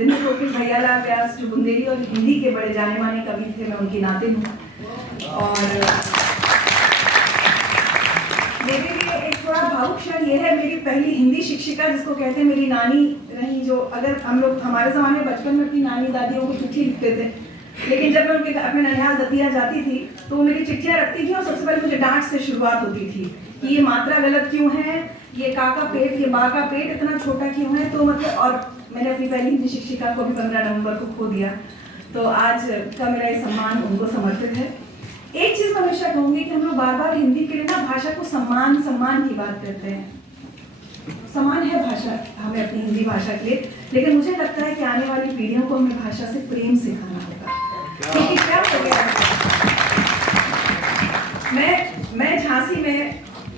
विनय कोकिल, भैयालाल व्यास जो बुंदेली और हिंदी के बड़े जाने माने कवि थे, मैं उनकी नातिन हूँ। और मेरे लिए एक थोड़ा भावुक क्षण ये है, मेरी पहली हिंदी शिक्षिका जिसको कहते हैं मेरी नानी रही, जो अगर हम लोग हमारे ज़माने में बचपन में अपनी नानी दादियों को चिट्ठी लिखते थे, लेकिन जब मैं उनके अपने ननिहाल दतिया जाती थी तो वो मेरी चिट्ठियाँ रखती थी और सबसे पहले मुझे डांट से शुरुआत होती थी कि ये मात्रा गलत क्यों है, ये का पेट, ये बा का पेट इतना छोटा क्यों है। तो मतलब, और मैंने अपनी पहली हिंदी शिक्षिका को भी 15 नवंबर को खो दिया, तो आज का मेरा ये सम्मान उनको समर्पित है। एक चीज़ मैं हमेशा कहूँगी कि हम लोग बार बार हिंदी के लिए ना भाषा को सम्मान की बात करते हैं। सम्मान है भाषा हमें अपनी हिंदी भाषा के लिए, लेकिन मुझे लगता है कि आने वाली पीढ़ियों को हमें भाषा से प्रेम सिखाना होगा। क्योंकि क्या हो गया, मैं झांसी में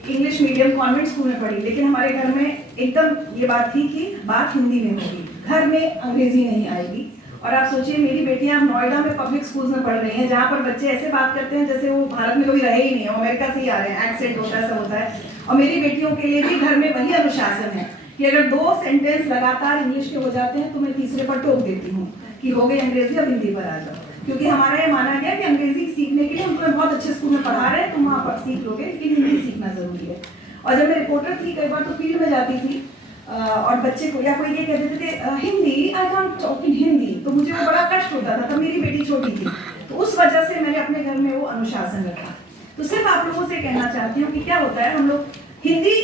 इंग्लिश मीडियम कॉन्वेंट स्कूल में पढ़ी, लेकिन हमारे घर में एकदम ये बात थी कि बात हिंदी में होगी, घर में अंग्रेजी नहीं आएगी। और आप सोचिए, मेरी बेटियां नोएडा में पब्लिक स्कूल्स में पढ़ रही हैं, जहाँ पर बच्चे ऐसे बात करते हैं जैसे वो भारत में कभी रहे ही नहीं, अमेरिका से ही आ रहे हैं, एक्सेंट होता है, सब होता है। और मेरी बेटियों के लिए भी घर में वही अनुशासन है कि अगर 2 सेंटेंस लगातार इंग्लिश के हो जाते हैं तो मैं तीसरे पर टोक देती हूँ कि हो गई अंग्रेजी, अब हिंदी पर आ जाओ। क्योंकि हमारा ये माना गया कि अंग्रेजी सीखने के लिए हम तुम्हें बहुत अच्छे स्कूल में पढ़ा रहे हैं, तुम वहाँ पर सीख लोगे, लेकिन हिंदी सीखना जरूरी है। और जब मैं रिपोर्टर थी, कई बार तो फील्ड में जाती थी और बच्चे को या कोई ये कहते थे Hindi, I can't talk in Hindi, तो मुझे वो बड़ा कष्ट होता था। तब मेरी बेटी छोटी थी, तो उस वजह से मैंने अपने घर में वो अनुशासन रखा। तो सिर्फ आप लोगों से कहना चाहती हूँ कि क्या होता है, हम लोग हिंदी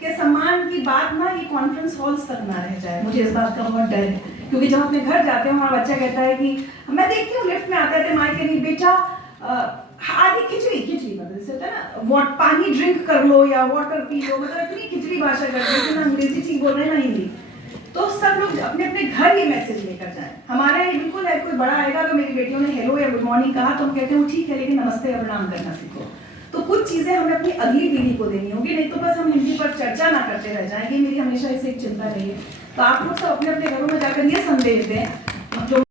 के सम्मान की बात ना ये कॉन्फ्रेंस हॉल्स तक ना रह जाए, मुझे इस बात का बहुत डर है। क्योंकि जब अपने घर जाते हैं, हमारा बच्चा कहता है कि मैं देखती हूँ लिफ्ट में आते थे, माँ कह रही बेटा आधी खिचड़ी मतलब जैसे होता है ना, पानी ड्रिंक कर लो या वाटर पी लो, मतलब इतनी खिचड़ी भाषा करते हैं कि ना अंग्रेजी ठीक बोल रहे हैं ना हिंदी। तो सब लोग अपने अपने घर ये मैसेज लेकर जाएं। हमारा ये बिल्कुल है, कोई बड़ा आएगा तो मेरी बेटियों ने हेलो या गुड मॉर्निंग कहा तो हम कहते हैं वो ठीक है, लेकिन नमस्ते या प्रणाम करना सीखो। तो कुछ चीज़ें हमें अपनी अगली पीढ़ी को देनी होगी, नहीं तो बस हम हिंदी पर चर्चा ना करते रह जाएंगे। मेरी हमेशा इससे एक चिंता रही है। तो आप लोग सब अपने अपने घरों में जाकर ये संदेश दें जो